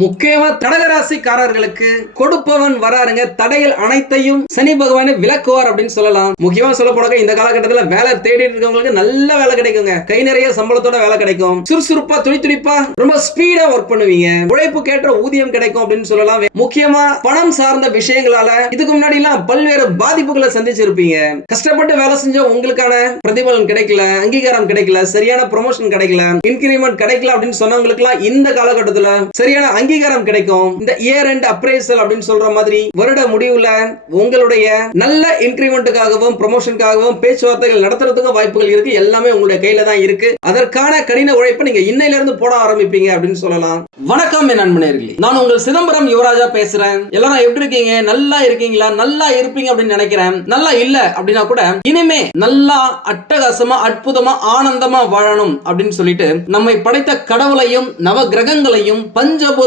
முக்கியமா கடகராசிக்காரர்களுக்கு கொடுப்பவன் வராருங்க. தடைகள் அனைத்தையும் சனி பகவானே விளக்குவார் அப்படின்னு சொல்லலாம். முக்கியமா சொல்ல போனாக்க இந்த காலகட்டத்துல வேலை தேடிட்டு இருக்கவங்களுக்கு நல்ல வேலை கிடைக்குங்க. கை நிறைய சம்பளத்தோட வேலை கிடைக்கும். சுறுசுறுப்பா துடி துடிப்பா ரொம்ப ஸ்பீடா ஒர்க் பண்ணுவீங்க. உழைப்பு கேட்ட ஊதியம் கிடைக்கும் அப்படின்னு சொல்லலாம். முக்கியமா பணம் சார்ந்த விஷயங்களால இதுக்கு முன்னாடி எல்லாம் பல்வேறு பாதிப்புகளை சந்திச்சிருப்பீங்க. கஷ்டப்பட்டு வேலை செஞ்ச உங்களுக்கான பிரதிபலன் கிடைக்கல அங்கீகாரம் கிடைக்கல சரியான ப்ரொமோஷன் கிடைக்கல இன்கிரிமெண்ட் கிடைக்கல அப்படின்னு சொன்னவங்களுக்கு இந்த காலகட்டத்துல சரியான அங்கீகாரம் கிடைக்கும். இந்த இயர் அண்ட் அப்ரைசல் அப்படின்னு சொல்ற மாதிரி வருட முடிவுல உங்களுடைய நல்ல இன்கிரிமெண்ட்டுக்காகவும் ப்ரொமோஷனுக்காகவும் பேச்சுவார்த்தைகள் நடத்துறதுக்கும் வாய்ப்புகள் இருக்கு. எல்லாமே உங்களுடைய கையில தான் இருக்கு. அதற்கான கடின உழைப்பை நீங்க இன்னையில இருந்து போட ஆரம்பிப்பீங்க அப்படின்னு சொல்லலாம். வணக்கம் என் நண்பனர்களே நான் உங்கள் சிதம்பரம் யுவராஜா பேசுறேன். எல்லாரும் எப்படி இருக்கீங்க? நல்லா இருக்கீங்களா? நல்லா இருப்பீங்க அப்படின்னு நினைக்கிறேன். நல்லா இல்ல அப்படின்னா கூட இனிமே நல்லா அட்டகாசமா அற்புதமா ஆனந்தமா வாழணும் அப்படின்னு சொல்லிட்டு நம்மை படைத்த கடவுளையும் நவ கிரகங்களையும்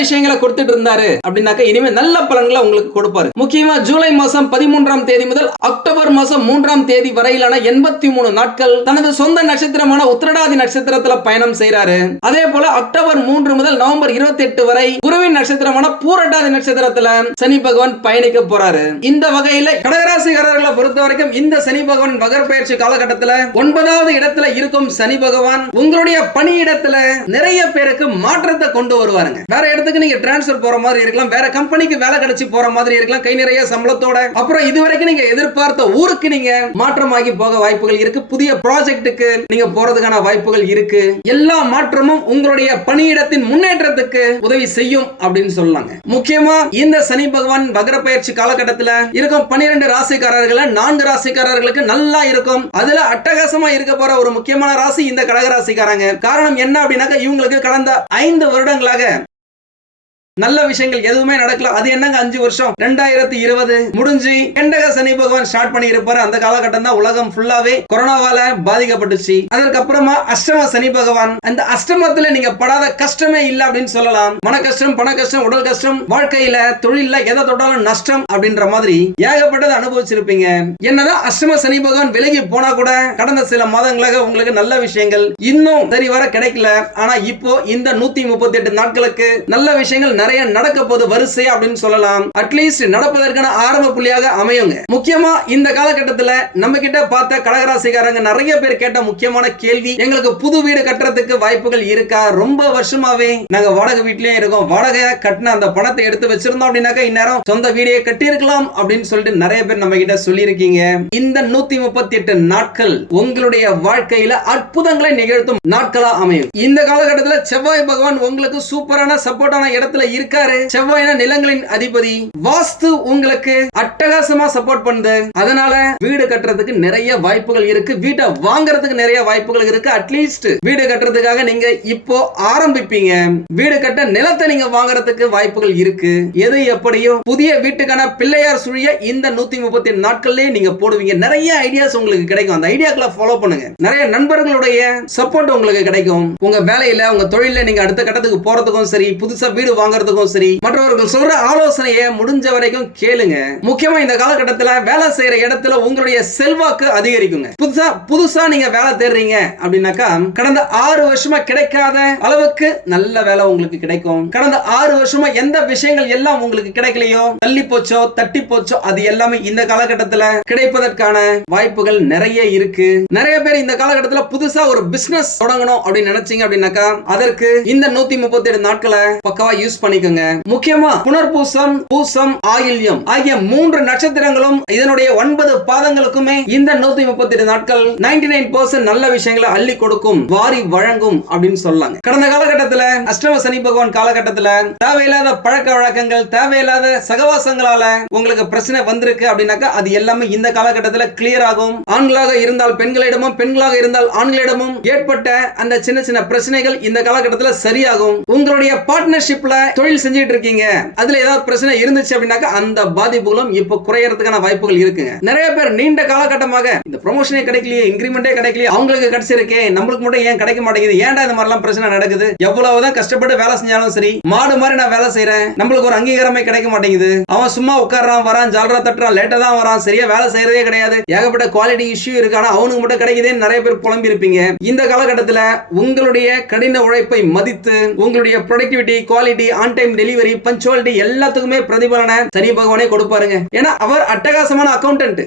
விஷயங்களை கொடுத்துட்டு இருந்தாரு அப்படின்னாக்கா இனிமே நல்ல பலன்களை உங்களுக்கு கொடுப்பாரு. முக்கியமா ஜூலை மாசம் பதிமூன்றாம் தேதி முதல் அக்டோபர் மாசம் மூன்றாம் தேதி வரையிலான எண்பத்தி மூணு நாட்கள் தனது சொந்த நட்சத்திரமான உத்திரடாதி நட்சத்திரத்துல பயணம் செய்யறாரு அதே போல அக்டோபர் மூன்று முதல் நவம்பர் இருபத்தி எட்டு வரை குருவின் நட்சத்திரமான பூரட்டாதி நட்சத்திரத்துல சனி பகவான் பயணிக்க போறாரு. இந்த வகையில கடகராசிகாரர்களை பொறுத்த வரைக்கும் இந்த சனி பகவான் வகர் பயிற்சி காலகட்டத்துல ஒன்பதாவது இடத்துல இருக்கும் சனி பகவான் உங்களுடைய பணியிடத்துல நிறைய பேருக்கு மாற்றத்தை கொண்டு வருவாருங்க. வேற இடத்துக்கு நீங்க டிரான்ஸ்பர் போற மாதிரி இருக்கலாம். வேற கம்பெனிக்கு வேலை கிடைச்சி போற மாதிரி இருக்கலாம். கை நிறைய சம்பளத்தோட. அப்புறம் இதுவரைக்கும் நீங்க எதிர்பார்த்த ஊருக்கு நீங்க மாற்றமாகி போக வாய்ப்புகள் இருக்கு. புதிய ப்ராஜெக்ட்டுக்கு நீங்க போறதுக்கான வாய்ப்புகள் இருக்கு. எல்லா மாற்றமும் உங்களுடைய பணியிடத்தின் முன்னேற்றத்துக்கு உதவி செய்யும் அப்படின்னு சொல்லலாங்க. முக்கியமா இந்த சனி பகவான் வகர பயிற்சி காலகட்டத்தில் இருக்கும் பன்னிரண்டு ராசிக்காரர்கள் நான்கு ராசிக்காரர்களுக்கு நல்லா இருக்கும். அதுல அட்டகாசமா இருக்க போற ஒரு முக்கியமான ராசி இந்த கடக ராசிக்காரங்க காரணம் என்ன அப்படின்னாக்கா இவங்களுக்கு கடந்த ஐந்து வருடங்களாக நல்ல விஷயங்கள் எதுவுமே நடக்கல. அது என்னங்க அஞ்சு வருஷம்? ரெண்டாயிரத்தி இருபது முடிஞ்சு கெண்டக சனி பகவான் ஸ்டார்ட் பண்ணி இருப்பாரு அந்த காலகட்டம் தான் உலகம் ஃபுல்லாவே கொரோனாவால பாதிக்கப்பட்டுச்சு. அதற்கப்புறமா அஷ்டம சனி பகவான் அந்த அஷ்டமத்துல நீங்க படாத கஷ்டமே இல்ல அப்படின்னு சொல்லலாம். மன கஷ்டம் பண கஷ்டம் உடல் கஷ்டம் வாழ்க்கையில தொழில்ல எதை தொட்டாலும் நஷ்டம் அப்படின்ற மாதிரி ஏகப்பட்டதை அனுபவிச்சிருப்பீங்க. என்னதான் அஷ்டம சனி பகவான் விலகி போனா கூட கடந்த சில மாதங்களாக உங்களுக்கு நல்ல விஷயங்கள் இன்னும் சரி வர கிடைக்கல. ஆனா இப்போ இந்த நூத்தி முப்பத்தி எட்டு நாட்களுக்கு நல்ல விஷயங்கள் நிறைய நடக்க போது வரிசை அப்படின்னு சொல்லலாம். அட்லீஸ்ட் நடப்பதற்கான ஆரம்ப புள்ளியாக அமையுங்க. முக்கியமா இந்த காலகட்டத்துல நம்ம கிட்ட பார்த்த கடகராசிக்காரங்க நிறைய பேர் கேட்ட முக்கியமான கேள்வி எங்களுக்கு புது வீடு கட்டுறதுக்கு வாய்ப்புகள் இருக்கா? ரொம்ப வருஷமாவே நாங்க வாடகை வீட்லயே இருக்கோம். வாடகை கட்டின அந்த பணத்தை எடுத்து வச்சிருந்தோம் அப்படின்னாக்கா இந்நேரம் சொந்த வீடியோ கட்டியிருக்கலாம் அப்படின்னு சொல்லிட்டு நிறைய பேர் நம்ம கிட்ட சொல்லியிருக்கீங்க. இந்த நூத்தி முப்பத்தி எட்டு நாட்கள் உங்களுடைய வாழ்க்கையில அற்புதங்களை நிகழ்த்தும் நாட்களா அமையும். இந்த காலகட்டத்தில் செவ்வாய் பகவான் உங்களுக்கு சூப்பரான சப்போர்ட்டான இடத்துல இருக்காரு. செவ்வாயின நிலங்களின் அதிபதி வாஸ்து உங்களுக்கு அட்டகாசமா சப்போர்ட் பண்ணுது. அதனால வீடு கட்டுறதுக்கு நிறைய வாய்ப்புகள் இருக்கு. வீட்டை வாங்குறதுக்கு நிறைய வாய்ப்புகள் இருக்கு. அட்லீஸ்ட் வீடு கட்டுறதுக்காக நீங்க இப்போ ஆரம்பிப்பீங்க. வீடு கட்ட நிலத்தை நீங்க வாங்குறதுக்கு வாய்ப்புகள் இருக்கு. எது எப்படியோ புதிய வீட்டுக்கான பிள்ளையார் சுழிய இந்த நூத்தி முப்பத்தி நாட்கள்லயே நீங்க போடுவீங்க. நிறைய ஐடியாஸ் உங்களுக்கு கிடைக்கும். அந்த ஐடியாக்களை ஃபாலோ பண்ணுங்க. நிறைய நண்பர்களுடைய சப்போர்ட் உங்களுக்கு கிடைக்கும். உங்க வேலையில உங்க தொழில நீங்க அடுத்த கட்டத்துக்கு போறதுக்கும் சரி புதுசா வீடு வாங்குறதுக்கும் சரி மற்றவர்கள் சொல்ற ஆலோசனையை முடிஞ்ச வரைக்கும் கேளுங்க. முக்கியமா இந்த காலகட்டத்தில் வேலை செய்யற இடத்துல உங்களுடைய செல்வாக்கு அதிகரிக்குங்க. புதுசா புதுசா நீங்க வேலை தேடுறீங்க அப்படின்னாக்கா கடந்த ஆறு வருஷமா கிடைக்காத அளவுக்கு நல்ல வேலை உங்களுக்கு கிடைக்கும். கடந்த ஆறு வருஷமா எந்த விஷயங்கள் எல்லாம் உங்களுக்கு கிடைக்கலையோ தள்ளி போச்சோ தட்டி போச்சோ அது எல்லாமே இந்த காலகட்டத்துல கிடைப்பதற்கான வாய்ப்புகள் நிறைய இருக்கு. நிறைய பேர் இந்த காலகட்டத்துல புதுசா ஒரு பிசினஸ் தொடங்கணும் அப்படின்னு நினைச்சீங்க அப்படின்னாக்கா அதற்கு இந்த நூத்தி முப்பத்தி ஏழு நாட்களை பக்கவா யூஸ் பண்ணி பண்ணிக்கோங்க முக்கியமா புனர்பூசம் பூசம் ஆயில்யம் ஆகிய மூன்று நட்சத்திரங்களும் இதனுடைய ஒன்பது பாதங்களுக்குமே இந்த நூத்தி முப்பத்தி எட்டு நாட்கள் நைன்டி நைன் பர்சன்ட் நல்ல விஷயங்களை அள்ளி கொடுக்கும் வாரி வழங்கும் அப்படின்னு சொல்லலாங்க கடந்த காலகட்டத்தில் அஷ்டம சனி பகவான் காலகட்டத்தில் தேவையில்லாத பழக்க வழக்கங்கள் தேவையில்லாத சகவாசங்களால உங்களுக்கு பிரச்சனை வந்திருக்கு அப்படின்னாக்கா அது எல்லாமே இந்த காலகட்டத்தில் கிளியர் ஆகும். ஆண்களாக இருந்தால் பெண்களிடமும் பெண்களாக இருந்தால் ஆண்களிடமும் ஏற்பட்ட அந்த சின்ன சின்ன பிரச்சனைகள் இந்த காலகட்டத்தில் சரியாகும். உங்களுடைய பார்ட்னர்ஷிப்ல தொழில் செஞ்சுட்டு இருக்கீங்க அதுல ஏதாவது பிரச்சனை இருந்துச்சு அப்படின்னாக்கா அந்த பாதிப்புகளும் இப்ப குறையறதுக்கான வாய்ப்புகள் இருக்குங்க. நிறைய பேர் நீண்ட காலகட்டமாக இந்த ப்ரொமோஷனே கிடைக்கலையே இன்கிரிமெண்டே கிடைக்கலையே அவங்களுக்கு கிடைச்சிருக்கே நம்மளுக்கு மட்டும் ஏன் கிடைக்க மாட்டேங்குது? ஏன்டா இந்த மாதிரிலாம் பிரச்சனை நடக்குது? எவ்வளவுதான் கஷ்டப்பட்டு வேலை செஞ்சாலும் சரி மாடு மாதிரி நான் வேலை செய்யறேன் நம்மளுக்கு ஒரு அங்கீகாரமே கிடைக்க மாட்டேங்குது. அவன் சும்மா உட்கார்றான் வரான் ஜாலரா தட்டுறான் லேட்டா தான் வரான் சரியா வேலை செய்யறதே கிடையாது. ஏகப்பட்ட குவாலிட்டி இஷ்யூ இருக்கு ஆனா அவனுக்கு மட்டும் கிடைக்குதுன்னு நிறைய பேர் புலம்பி இருப்பீங்க இந்த காலகட்டத்துல உங்களுடைய கடின உழைப்பை மதித்து உங்களுடைய productivity quality on time delivery punctuality எல்லாத்துக்குமே பிரதிபலனை சனி பகவானே கொடுப்பாருங்க. ஏன்னா அவர் அட்டகாசமான அக்கௌண்டன்ட்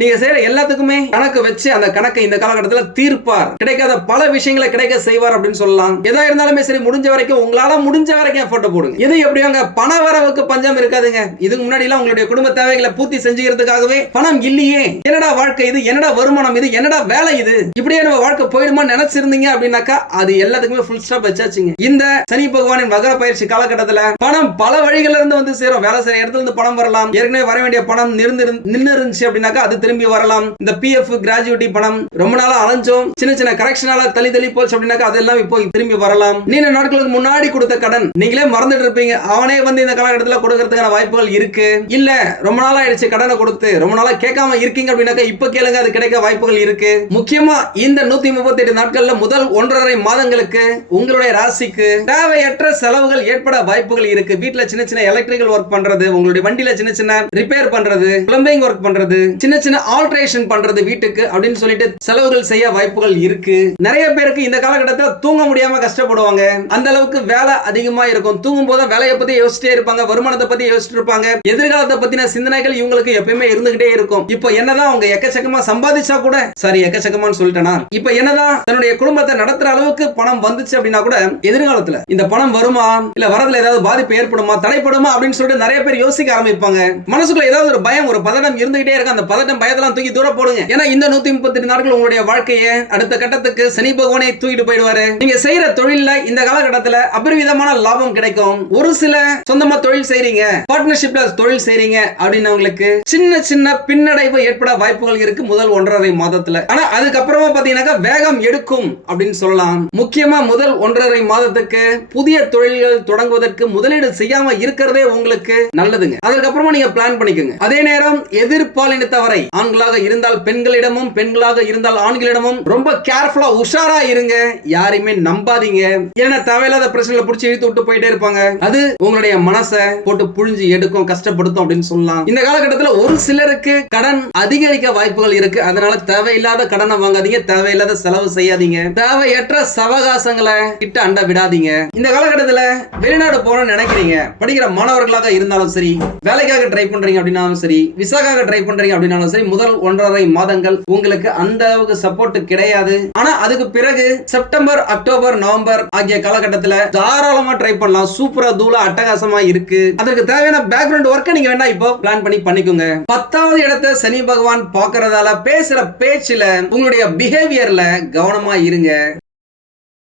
நீங்க செய்யற எல்லாத்துக்குமே கணக்கு வச்சு அந்த கணக்கை இந்த காலகட்டத்தில் தீர்ப்பார். கிடைக்காத பல விஷயங்களை கிடைக்க செய்வார் அப்படின்னு சொல்லலாம். எதா இருந்தாலுமே சரி முடிஞ்ச வரைக்கும் உங்களால முடிஞ்ச வரைக்கும் எஃபோர்ட் போடுங்க. எது எப்படியாங்க பண வரவுக்கு பஞ்சம் இருக்காதுங்க. இதுக்கு முன்னாடி எல்லாம் உங்களுடைய குடும்ப தேவைகளை பூர்த்தி செஞ்சுக்கிறதுக்காகவே பணம் இல்லையே. என்னடா வாழ்க்கை இது? என்னடா வருமானம் இது? என்னடா வேலை இது? இப்படியே நம்ம வாழ்க்கை போயிடுமா நினைச்சிருந்தீங்க அப்படின்னாக்கா அது எல்லாத்துக்குமே ஃபுல் ஸ்டாப் வச்சாச்சுங்க. இந்த சனி பகவானின் வகர பயிற்சி காலகட்டத்தில் பணம் பல வழிகள்ல இருந்து வந்து சேரும். வேலை செய்யற இடத்துல இருந்து பணம் வரலாம். ஏற்கனவே வர வேண்டிய பணம் நிருந்து நின்று இருந்துச்சு அப்படின்னாக்கா அது திரும்பி வரலாம். இந்த பிஎஃப் கிராஜுவிட்டி பணம் ரொம்ப நாளா அலைஞ்சோம். சின்ன சின்ன கரெக்ஷனால தள்ளி தள்ளி போச்சு அப்படின்னாக்கா அதெல்லாம் இப்போ திரும்பி வரலாம். நீண்ட நாட்களுக்கு முன்னாடி கொடுத்த கடன். நீங்களே மறந்துட்டு இருப்பீங்க. அவனே வந்து இந்த காலகட்டத்தில் கொடுக்கறதுக்கான வாய்ப்புகள் இருக்கு. இல்ல ரொம்ப நாளா ஆயிடுச்சு கடனை கொடுத்து. ரொம்ப நாளா கேட்காம இருக்கீங்க அப்படின்னாக்கா இப்ப கேளுங்க அது கிடைக்க வாய்ப்புகள் இருக்கு. முக்கியமா இந்த நூத்தி முப்பத்தி எட்டு நாட்கள்ல முதல் ஒன்றரை மாதங்களுக்கு உங்களுடைய ராசிக்கு தேவையற்ற செலவுகள் ஏற்பட வாய்ப்புகள் இருக்கு. வீட்டுல சின்ன சின்ன எலக்ட்ரிக்கல் ஒர்க் பண்றது உங்களுடைய வண்டியில சின்ன சின்ன ரிப்பேர் பண்றது பிளம்பிங் ஒர்க் பண்றது சின்ன சின்ன ஆல்ட்ரேஷன் பண்றது வீட்டுக்கு அப்படின்னு சொல்லிட்டு செலவுகள் செய்ய வாய்ப்புகள் இருக்கு. நிறைய பேருக்கு இந்த காலகட்டத்தில் தூங்க முடியாம கஷ்டப்படுவாங்க. அந்த அளவுக்கு வேலை அதிகமா இருக்கும். தூங்கும் போது வேலையை பத்தி யோசிச்சிட்டே இருப்பாங்க. வருமானத்தை பத்தி யோசிச்சுட்டு இருப்பாங்க. எதிர்காலத்தை பத்தின சிந்தனைகள் இவங்களுக்கு எப்பயுமே இருந்துகிட்டே இருக்கும். இப்போ என்னதான் அவங்க எக்கச்சக்கமா சம்பாதிச்சா கூட சாரி எக்கச்சக்கமான்னு சொல்லிட்டேனா? இப்போ என்னதான் தன்னுடைய குடும்பத்தை நடத்துற அளவுக்கு பணம் வந்துச்சு அப்படின்னா கூட எதிர்காலத்துல இந்த பணம் வருமா? இல்ல வரதுல ஏதாவது பாதிப்பு ஏற்படுமா? தடைப்படுமா? அப்படின்னு சொல்லிட்டு நிறைய பேர் யோசிக்க ஆரம்பிப்பாங்க. மனசுக்குள்ள ஏதாவது ஒரு பயம் ஒரு பதட்டம் இருந்துகிட்டே இருக்க அந்த பதட்டம் பயத்தெல்லாம் தூக்கி தூர போடுங்க. ஏன்னா இந்த நூத்தி முப்பத்தி நாட்கள் உங்களுடைய வாழ்க்கையை அடுத்த கட்டத்துக்கு சனி பகவானே தூக்கிட்டு போயிடுவாரு. நீங்க செய்யற தொழில்ல இந்த காலகட்டத்துல அபரிவிதமான லாபம் கிடைக்கும். ஒரு சில சொந்தமா தொழில் செய்றீங்க பார்ட்னர்ஷிப்ல தொழில் செய்றீங்க அப்படின்னவங்களுக்கு சின்ன சின்ன பின்னடைவு ஏற்பட வாய்ப்புகள் இருக்கு முதல் ஒன்றரை மாதத்துல. ஆனா அதுக்கப்புறமா பாத்தீங்கன்னாக்கா வேகம் எடுக்கும் அப்படின்னு சொல்லலாம். முக்கியமா முதல் ஒன்றரை மாதத்துக்கு புதிய தொழில்கள் தொடங்குவதற்கு முதலீடு செய்யாம இருக்கிறதே உங்களுக்கு நல்லதுங்க. அதுக்கப்புறமா நீங்க பிளான் பண்ணிக்கோங்க. அதே நேரம் எதிர்பாலினத்தவரை ஆண்களாக இருந்தால் பெண்களிடமும் பெண்களாக இருந்தால் ஆண்களிடமும் ரொம்ப கேர்ஃபுல்லா உஷாரா இருங்க. யாரையுமே நம்பாதீங்க. ஏன்னா தேவையில்லாத பிரச்சனைகளை பிடிச்சி இழுத்து விட்டு போயிட்டே இருப்பாங்க. அது உங்களுடைய மனசை போட்டு புழிஞ்சு எடுக்கும் கஷ்டப்படுத்தும் அப்படின்னு சொல்லலாம். இந்த காலகட்டத்தில் ஒரு சிலருக்கு கடன் அதிகரிக்க வாய்ப்புகள் இருக்கு. அதனால தேவையில்லாத கடனை வாங்காதீங்க. தேவையில்லாத செலவு செய்யாதீங்க. தேவையற்ற சவகாசங்களை கிட்ட அண்ட விடாதீங்க. இந்த காலகட்டத்தில் வெளிநாடு போகணும்னு நினைக்கிறீங்க. படிக்கிற மாணவர்களாக இருந்தாலும் சரி வேலைக்காக ட்ரை பண்றீங்க அப்படின்னாலும் சரி விசாக்காக ட்ரை பண்றீங்க அப்படின்னாலும் சரி முதல் ஒன்றரை மாதங்கள் உங்களுக்கு அந்த அளவுக்கு சப்போர்ட் கிடையாது. ஆனா அதுக்கு பிறகு செப்டம்பர் அக்டோபர் நவம்பர் ஆகிய காலகட்டத்தில் தாராளமா ட்ரை பண்ணலாம். சூப்பரா தூள அட்டகாசமா இருக்கு. அதற்கு தேவையான பேக்ரவுண்ட் ஒர்க்கை நீங்க வேணா இப்போ பிளான் பண்ணி பண்ணிக்கோங்க. பத்தாவது இடத்தை சனி பகவான் பாக்குறதால பேசுற பேச்சுல உங்களுடைய பிஹேவியர்ல கவனமா இருங்க.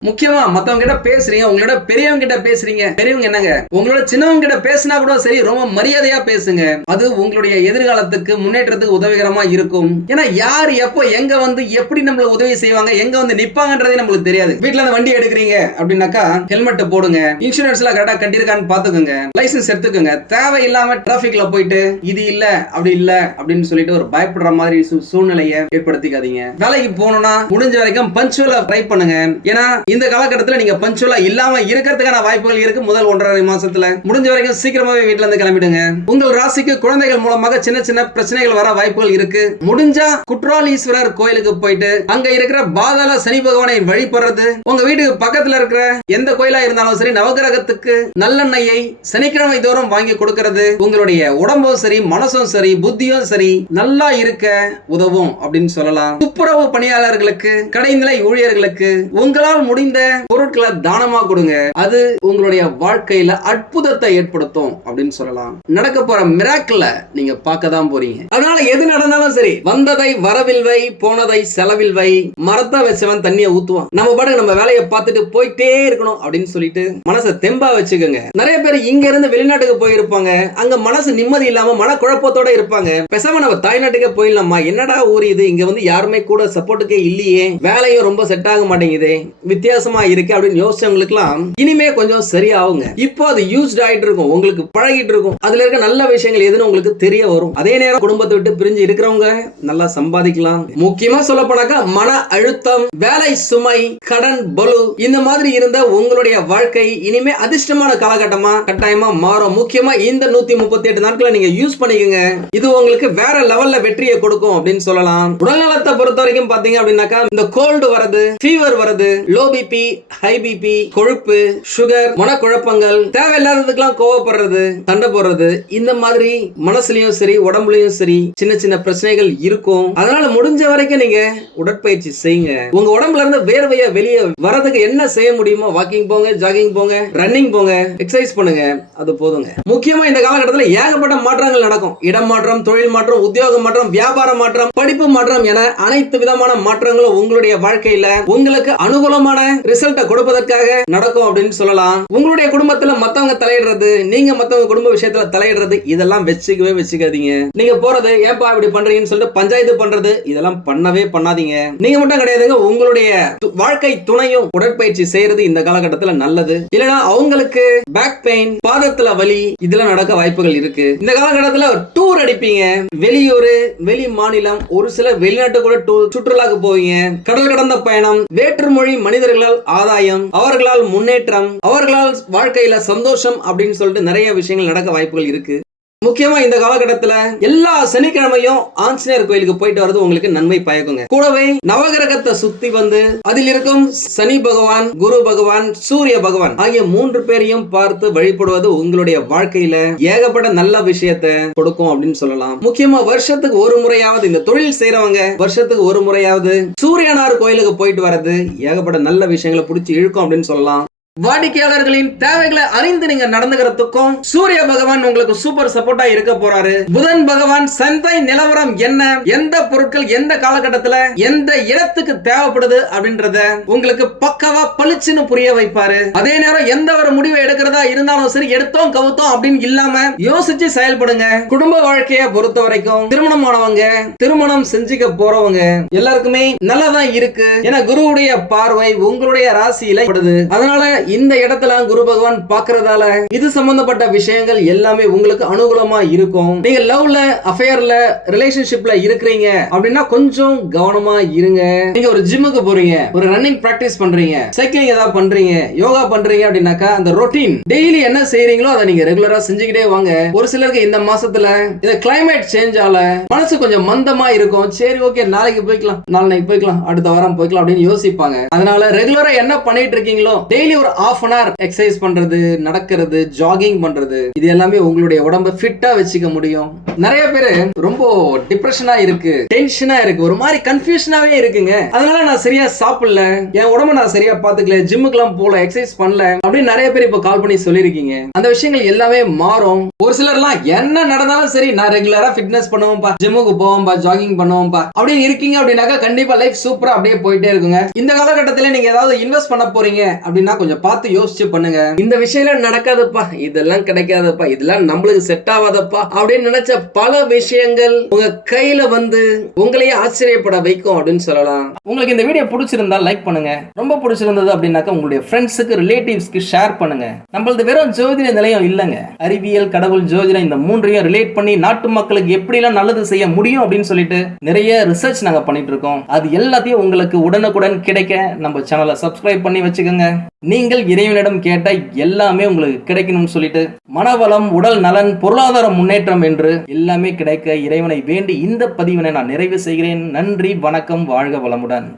முக்கியமா மத்தவங்க கிட்ட பேசுறீங்க உங்களோட பெரியவங்க கிட்ட பேசுறீங்க. பெரியவங்க என்னங்க? உங்களோட சின்னவங்க கிட்ட பேசினா கூட சரி ரொம்ப மரியாதையா பேசுங்க. அது உங்களுடைய எதிர்காலத்துக்கு முன்னேற்றத்துக்கு உதவிகரமா இருக்கும். ஏன்னா யார் எப்போ எங்க வந்து எப்படி நம்மளுக்கு உதவி செய்வாங்க எங்க வந்து நிப்பாங்கன்றதே நம்மளுக்கு தெரியாது. வீட்டுல அந்த வண்டி எடுக்கிறீங்க அப்படின்னாக்கா ஹெல்மெட் போடுங்க. இன்சூரன்ஸ் எல்லாம் கரெக்டா கட்டிருக்கான்னு பாத்துக்கோங்க லைசன்ஸ் எடுத்துக்கோங்க. தேவையில்லாம டிராபிக்ல போயிட்டு இது இல்ல அப்படி இல்ல அப்படின்னு சொல்லிட்டு ஒரு பயப்படுற மாதிரி சூ- சூழ்நிலையை ஏற்படுத்திக்காதீங்க. வேலைக்கு போகணும்னா முடிஞ்ச வரைக்கும் பஞ்சுவலா ட்ரை பண்ணுங்க. ஏன்னா இந்த காலகட்டத்தில் நீங்க பஞ்சுவலா இல்லாம இருக்கிறதுக்கான வாய்ப்புகள் இருக்கு முதல் ஒன்றரை மாசத்துல. முடிஞ்ச வரைக்கும் சீக்கிரமாவே வீட்டுல இருந்து கிளம்பிடுங்க. உங்கள் ராசிக்கு குழந்தைகள் மூலமாக சின்ன சின்ன பிரச்சனைகள் வர வாய்ப்புகள் இருக்கு. முடிஞ்சா குற்றாலீஸ்வரர் கோயிலுக்கு போயிட்டு அங்க இருக்கிற பாதாள சனி பகவானை வழிபடுறது. உங்க வீட்டுக்கு பக்கத்துல இருக்கிற எந்த கோயிலா இருந்தாலும் சரி நவகிரகத்துக்கு நல்லெண்ணெயை சனிக்கிழமை தோறும் வாங்கி கொடுக்கறது. உங்களுடைய உடம்பும் சரி மனசும் சரி புத்தியும் சரி நல்லா இருக்க உதவும் அப்படின்னு சொல்லலாம். துப்புரவு பணியாளர்களுக்கு கடைநிலை ஊழியர்களுக்கு உங்களால் முடிந்த முடிந்த பொருட்களை தானமா கொடுங்க. அது உங்களுடைய வாழ்க்கையில அற்புதத்தை ஏற்படுத்தும் அப்படின்னு சொல்லலாம். நடக்க போற மிராக்கிள நீங்க பார்க்க தான் போறீங்க. அதனால எது நடந்தாலும் சரி வந்ததை வரவில் வை போனதை செலவில் வை மரத்தை வச்சவன் தண்ணியை ஊத்துவான். நம்ம பாட்டு நம்ம வேலையை பார்த்துட்டு போயிட்டே இருக்கணும் அப்படின்னு சொல்லிட்டு மனசை தெம்பா வச்சுக்கோங்க. நிறைய பேர் இங்க இருந்து வெளிநாட்டுக்கு போயிருப்பாங்க. அங்க மனசு நிம்மதி இல்லாம மன குழப்பத்தோட இருப்பாங்க. பேசாம நம்ம தாய்நாட்டுக்கே போயிடலாமா? என்னடா ஊர் இது? இங்க வந்து யாருமே கூட சப்போர்ட்டுக்கே இல்லையே. வேலையும் ரொம்ப செட் ஆக மாட்டேங்குது. வித்தியா வித்தியாசமா இருக்கு அப்படின்னு யோசிச்சவங்களுக்குலாம் இனிமே கொஞ்சம் சரியாகுங்க. இப்போ அது யூஸ்ட் ஆயிட்டு இருக்கும் உங்களுக்கு பழகிட்டு இருக்கும். அதுல இருக்க நல்ல விஷயங்கள் எதுன்னு உங்களுக்கு தெரிய வரும். அதே நேரம் குடும்பத்தை விட்டு பிரிஞ்சு இருக்கிறவங்க நல்லா சம்பாதிக்கலாம். முக்கியமா சொல்ல போனாக்கா மன அழுத்தம் வேலை சுமை கடன் பலு இந்த மாதிரி இருந்த உங்களுடைய வாழ்க்கை இனிமே அதிர்ஷ்டமான காலகட்டமா கட்டாயமா மாறும். முக்கியமா இந்த நூத்தி முப்பத்தி எட்டு நாட்களை நீங்க யூஸ் பண்ணிக்கோங்க. இது உங்களுக்கு வேற லெவல்ல வெற்றியை கொடுக்கும் அப்படின்னு சொல்லலாம். உடல்நலத்தை பொறுத்த வரைக்கும் பாத்தீங்க அப்படின்னாக்கா இந்த கோல்டு வரது ஃபீவர் வரது லோ பிபி ஹை பிபி கொழுப்பு சுகர் மனக்குழப்பங்கள் தேவையில்லாததுக்கெல்லாம் கோவப்படுறது சண்டை போடுறது இந்த மாதிரி மனசுலயும் சரி உடம்புலயும் சரி சின்ன சின்ன பிரச்சனைகள் இருக்கும். அதனால முடிஞ்ச வரைக்கும் நீங்க உடற்பயிற்சி செய்யுங்க. உங்க உடம்புல இருந்து வேர்வைய வெளியே வரதுக்கு என்ன செய்ய முடியுமோ வாக்கிங் போங்க ஜாகிங் போங்க ரன்னிங் போங்க எக்ஸசைஸ் பண்ணுங்க அது போதுங்க. முக்கியமா இந்த காலகட்டத்தில் ஏகப்பட்ட மாற்றங்கள் நடக்கும். இடம் மாற்றம் தொழில் மாற்றம் உத்தியோக மாற்றம் வியாபார மாற்றம் படிப்பு மாற்றம் என அனைத்து விதமான மாற்றங்களும் உங்களுடைய வாழ்க்கையில உங்களுக்கு அனுகூலமான ரிசல்ட்டை கொடுப்பதற்காக நடக்கும் அப்படின்னு சொல்லலாம். உங்களுடைய குடும்பத்துல மத்தவங்க தலையிடுறது நீங்க மத்தவங்க குடும்ப விஷயத்துல தலையிடுறது இதெல்லாம் வச்சுக்கவே வச்சுக்காதீங்க. நீங்க போறது ஏன்பா இப்படி பண்றீங்கன்னு சொல்லிட்டு பஞ்சாயத்து பண்றது இதெல்லாம் பண்ணவே பண்ணாதீங்க. நீங்க மட்டும் கிடையாதுங்க உங்களுடைய வாழ்க்கை துணையும் உடற்பயிற்சி செய்யறது இந்த காலகட்டத்துல நல்லது. இல்லனா அவங்களுக்கு பேக் பெயின் பாதத்துல வலி இதெல்லாம் நடக்க வாய்ப்புகள் இருக்கு. இந்த காலகட்டத்துல டூர் அடிப்பீங்க. வெளியூர் வெளி மாநிலம் ஒரு சில வெளிநாட்டு கூட டூர் சுற்றுலாக்கு போவீங்க. கடல் கடந்த பயணம் வேற்றுமொழி அவர்களால் ஆதாயம் அவர்களால் முன்னேற்றம் அவர்களால் வாழ்க்கையில சந்தோஷம் அப்படின்னு சொல்லிட்டு நிறைய விஷயங்கள் நடக்க வாய்ப்புகள் இருக்கு. முக்கியமா இந்த காலகட்டத்துல எல்லா சனிக்கிழமையும் ஆஞ்சநேயர் கோயிலுக்கு போயிட்டு வர்றது உங்களுக்கு நன்மை பயக்குங்க. கூடவே நவகிரகத்தை சுத்தி வந்து அதில் இருக்கும் சனி பகவான் குரு பகவான் சூரிய பகவான் ஆகிய மூன்று பேரையும் பார்த்து வழிபடுவது உங்களுடைய வாழ்க்கையில ஏகப்பட்ட நல்ல விஷயத்தை கொடுக்கும் அப்படின்னு சொல்லலாம். முக்கியமா வருஷத்துக்கு ஒரு முறையாவது இந்த தொழில் செய்யறவங்க வருஷத்துக்கு ஒரு முறையாவது சூரியனார் கோயிலுக்கு போயிட்டு வர்றது ஏகப்பட்ட நல்ல விஷயங்களை பிடிச்சி இழுக்கும் அப்படின்னு சொல்லலாம். வாடிக்கையாளர்களின் தேவைகளை அறிந்து நீங்க நடந்துக்கிறதுக்கும் சூரிய பகவான் உங்களுக்கு சூப்பர் சப்போர்ட்டா இருக்க போறாரு. புதன் பகவான் சந்தை நிலவரம் என்ன? எந்த பொருட்கள் எந்த காலகட்டத்துல எந்த இடத்துக்கு தேவைப்படுது அப்படின்றத உங்களுக்கு பக்கவா பளிச்சுன்னு புரிய வைப்பாரு. அதே நேரம் எந்த ஒரு முடிவை எடுக்கிறதா இருந்தாலும் சரி எடுத்தோம் கவுத்தோம் அப்படின்னு இல்லாம யோசிச்சு செயல்படுங்க. குடும்ப வாழ்க்கையை பொறுத்த வரைக்கும் திருமணமானவங்க திருமணம் செஞ்சுக்க போறவங்க எல்லாருக்குமே நல்லதான் இருக்கு. ஏன்னா குருவுடைய பார்வை உங்களுடைய ராசியில படுது. அதனால இந்த இடத்துல குரு பகவான் பாக்குறதால இது சம்பந்தப்பட்ட விஷயங்கள் எல்லாமே உங்களுக்கு அனுகூலமா இருக்கும். நீங்க லவ்ல அஃபேர்ல ரிலேஷன்ஷிப்ல இருக்கிறீங்க அப்படின்னா கொஞ்சம் கவனமா இருங்க. நீங்க ஒரு ஜிம்முக்கு போறீங்க ஒரு ரன்னிங் பிராக்டிஸ் பண்றீங்க சைக்கிளிங் ஏதாவது பண்றீங்க யோகா பண்றீங்க அப்படின்னாக்கா அந்த ரொட்டீன் டெய்லி என்ன செய்றீங்களோ அதை நீங்க ரெகுலரா செஞ்சுக்கிட்டே வாங்க. ஒரு சிலருக்கு இந்த மாசத்துல இந்த கிளைமேட் சேஞ்ச் ஆல மனசு கொஞ்சம் மந்தமா இருக்கும். சரி ஓகே நாளைக்கு போய்க்கலாம் நாளைக்கு போய்க்கலாம் அடுத்த வாரம் போய்க்கலாம் அப்படின்னு யோசிப்பாங்க. அதனால ரெகுலரா என்ன பண்ணிட்டு இருக்கீங்களோ டெய்லி ஒரு ஆஃப் அன் ஹவர் எக்ஸசைஸ் பண்றது நடக்கிறது ஜாகிங் பண்றது இது எல்லாமே உங்களுடைய உடம்ப ஃபிட்டா வச்சுக்க முடியும். நிறைய பேர் ரொம்ப டிப்ரெஷனா இருக்கு டென்ஷனா இருக்கு ஒரு மாதிரி கன்ஃபியூஷனாவே இருக்குங்க. அதனால நான் சரியா சாப்பிடல என் உடம்ப நான் சரியா பாத்துக்கல ஜிம்முக்கெல்லாம் போல எக்ஸசைஸ் பண்ணல அப்படின்னு நிறைய பேர் இப்போ கால் பண்ணி சொல்லியிருக்கீங்க. அந்த விஷயங்கள் எல்லாமே மாறும். ஒரு சிலர்லாம் என்ன நடந்தாலும் சரி நான் ரெகுலரா ஃபிட்னஸ் பண்ணுவோம்பா ஜிம்முக்கு போவோம்பா ஜாகிங் பண்ணுவோம்பா அப்படின்னு இருக்கீங்க அப்படின்னாக்கா கண்டிப்பா லைஃப் சூப்பரா அப்படியே போயிட்டே இருக்குங்க. இந்த காலகட்டத்தில் நீங்க ஏதாவது இன்வெஸ்ட் பண்ண போறீங்க அப்படின்னா கொஞ்சம் பார்த்து யோசிச்சு பண்ணுங்க. இந்த விஷயம் நடக்காதுப்பா. இதெல்லாம் கிடைக்காதப்பா. இதெல்லாம் நம்மளுக்கு செட் ஆகாதப்பா அப்படின்னு நினைச்ச பல விஷயங்கள் உங்க கையில வந்து உங்களையே ஆச்சரியப்பட வைக்கும் அப்படின்னு சொல்லலாம். உங்களுக்கு இந்த வீடியோ பிடிச்சிருந்தா லைக் பண்ணுங்க. ரொம்ப பிடிச்சிருந்தது அப்படின்னாக்கா உங்களுடைய ஃப்ரெண்ட்ஸுக்கு ரிலேட்டிவ்ஸ்க்கு ஷேர் பண்ணுங்க. நம்மளது வெறும் ஜோதிட நிலையம் இல்லைங்க. அறிவியல் கடவுள் ஜோதிடம் இந்த மூன்றையும் ரிலேட் பண்ணி நாட்டு மக்களுக்கு எப்படிலாம் நல்லது செய்ய முடியும் அப்படின்னு சொல்லிட்டு நிறைய ரிசர்ச் நாங்க பண்ணிட்டு இருக்கோம். அது எல்லாத்தையும் உங்களுக்கு உடனுக்குடன் கிடைக்க நம்ம சேனலை சப்ஸ்கிரைப் பண்ணி வச்சுக்கோங்க. நீங்க நீங்கள் இறைவனிடம் கேட்ட எல்லாமே உங்களுக்கு கிடைக்கணும்னு சொல்லிட்டு மனவளம் உடல் நலன் பொருளாதார முன்னேற்றம் என்று எல்லாமே கிடைக்க இறைவனை வேண்டி இந்த பதிவினை நான் நிறைவு செய்கிறேன். நன்றி வணக்கம் வாழ்க வளமுடன்.